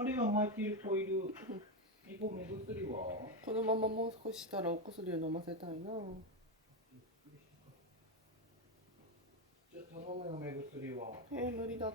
タレは巻いている子いる。イボ目薬はこのままもう少ししたらお薬を飲ませたいな。じゃあ頼むよ目薬は。無理だ。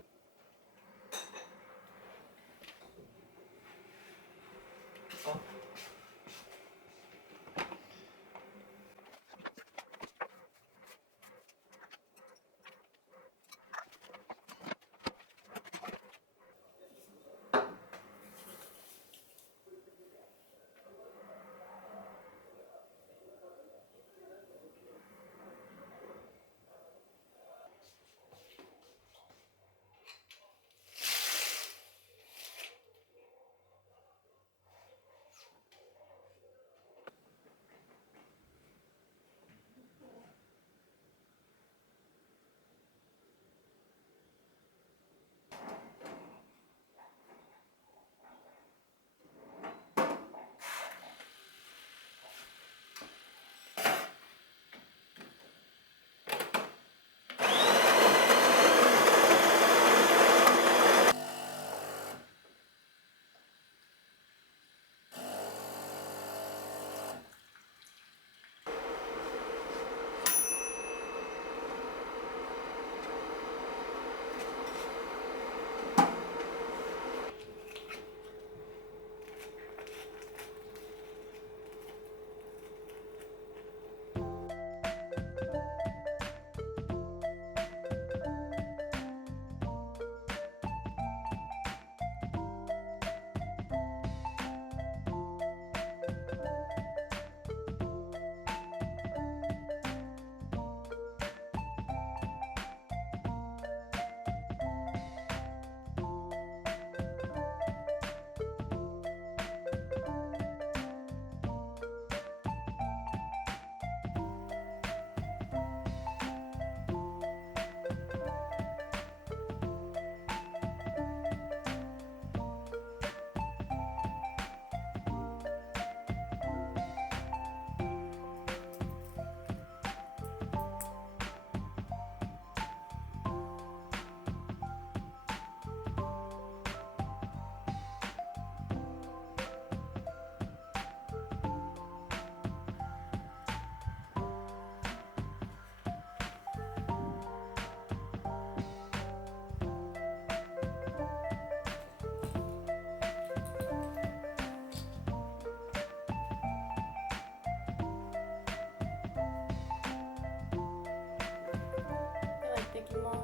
行ってきます。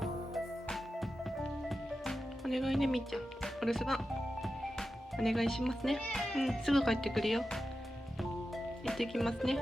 お願いね、みーちゃん。お留守番お願いしますね。すぐ帰ってくるよ。行ってきますね。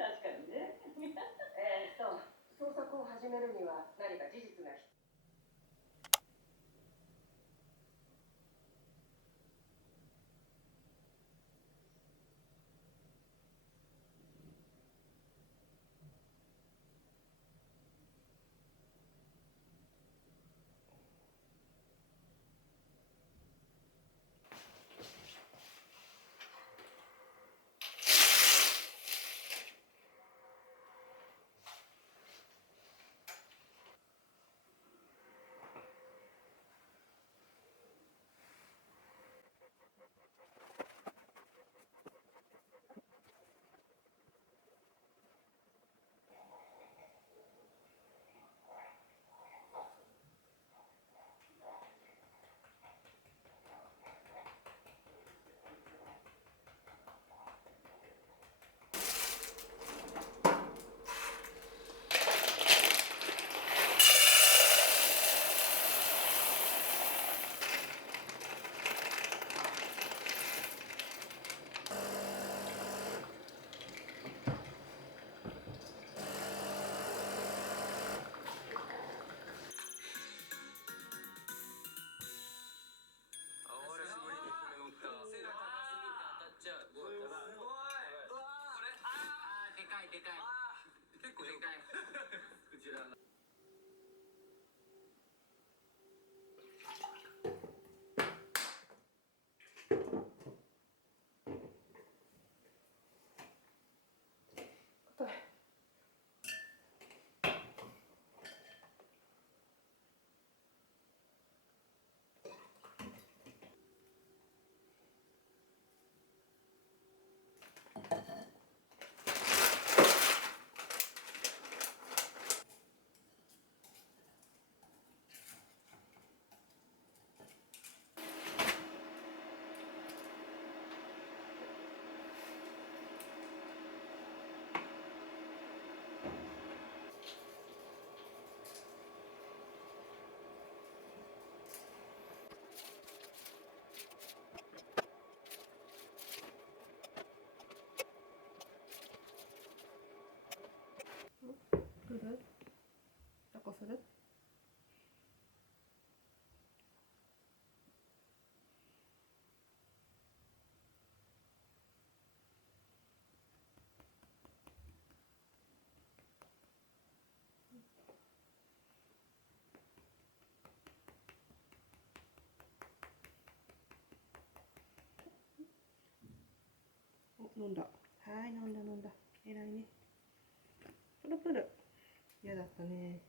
確かにね。捜索を始めるには何か事実が必要。飲んだ。はい、飲んだ飲んだ。偉いね。プルプル。嫌だったね。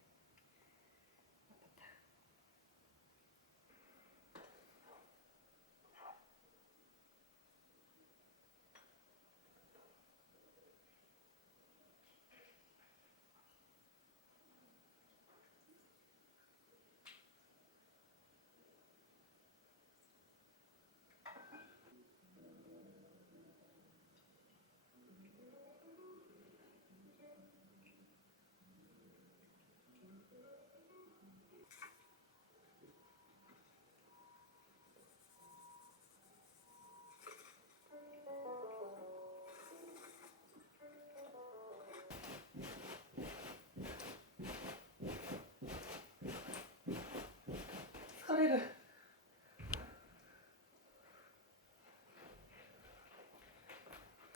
疲れる。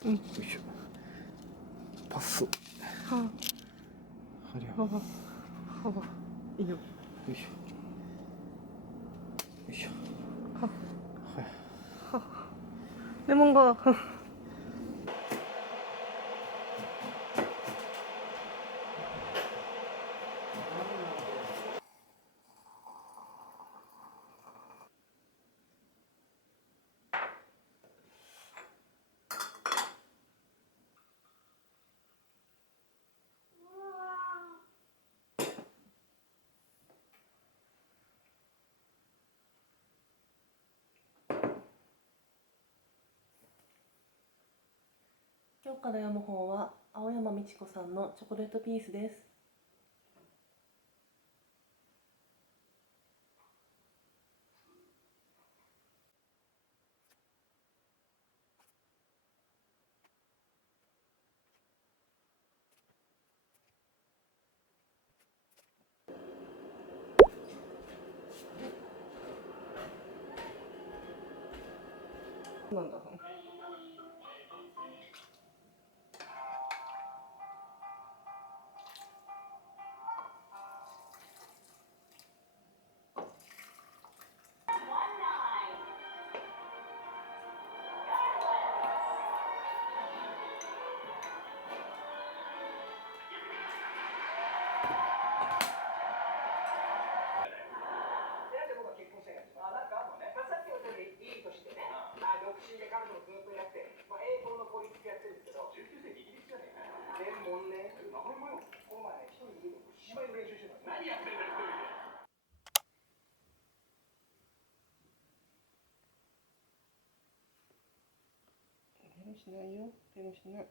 よいしょ。パス。はありゃ。あ、はあ、いいよ。よいしょ。よいしょ。ははい。レモンが。今日から読む本は青山美智子さんのチョコレートピースです。なんだ。ペロしないよ。ペロしない。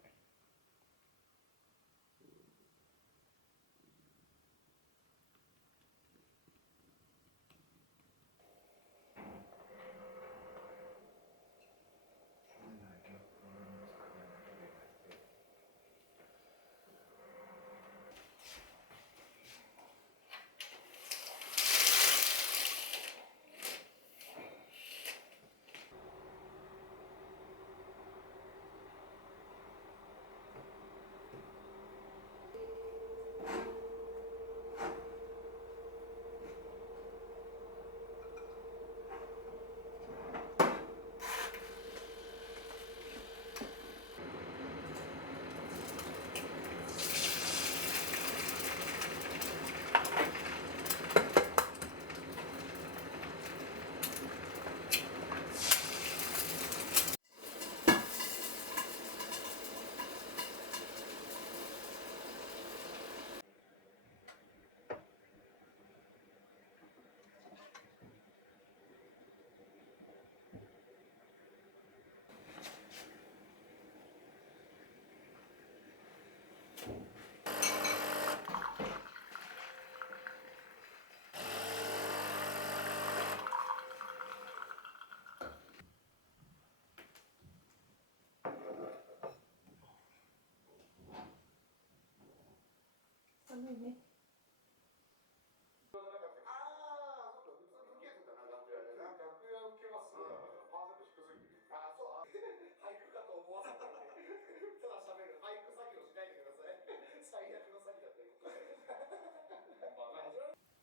寒いね。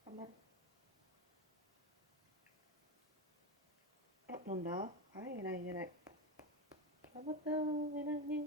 頑張る。あ、飲んだ。はい、偉い偉い。頑張ったー、偉いね。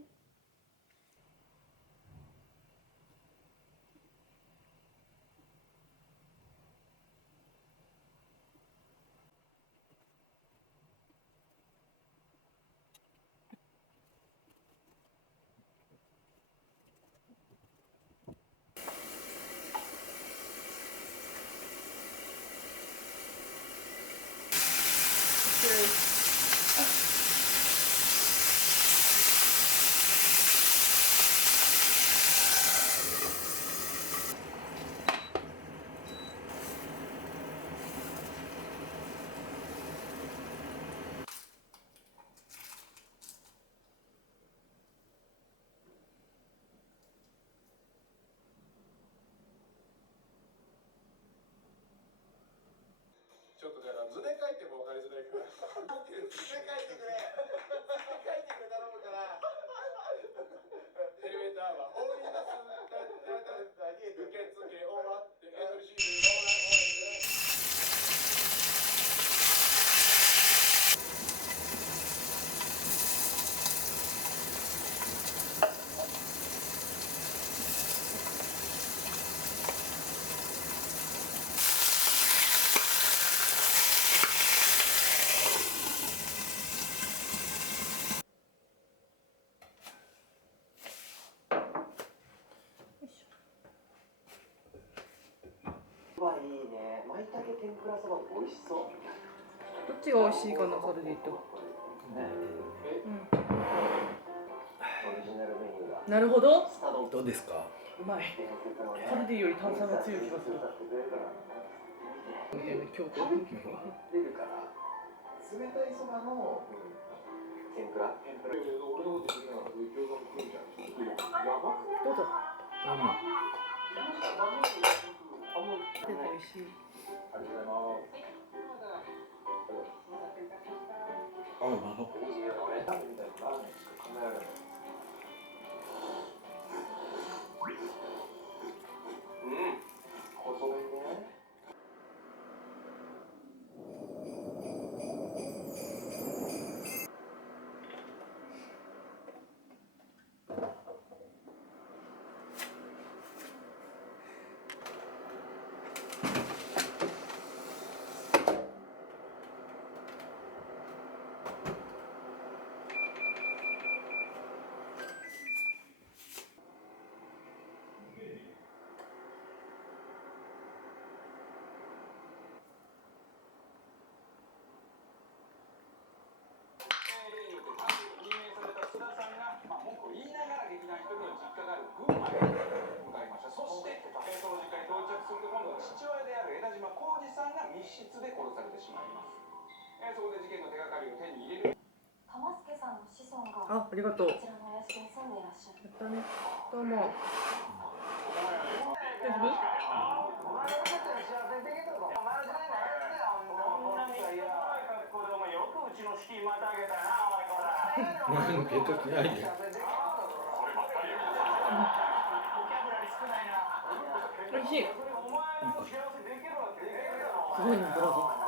ちょっとだから図で書いても分かりづらいから僕図で書いてくれ図で書いてくれ頼むからエレベーターは降ります受付終わってエントリーシールいいね。舞茸天ぷらそば美味しそう。どっちが美味しいかな、カルディと。オリジナルメニューが。なるほど。どうですか？うまい。カルディより炭酸が強い気がする。京都。出るから。冷たいそばの天ぷら。俺のこと言うなら餃子も食うじゃん。やばくない？どうぞ。美美味しい。ありがとうございます。細麺ね。密室で殺されてしまいます。そこで事件の手がかりを手に入れる。玉助さんの子孫があ、ありがとう。こちらのお屋敷に住んでいらっしゃる。やったね。どうも。大丈夫？なんけときないで。美味しい。すごいな、ブラボー。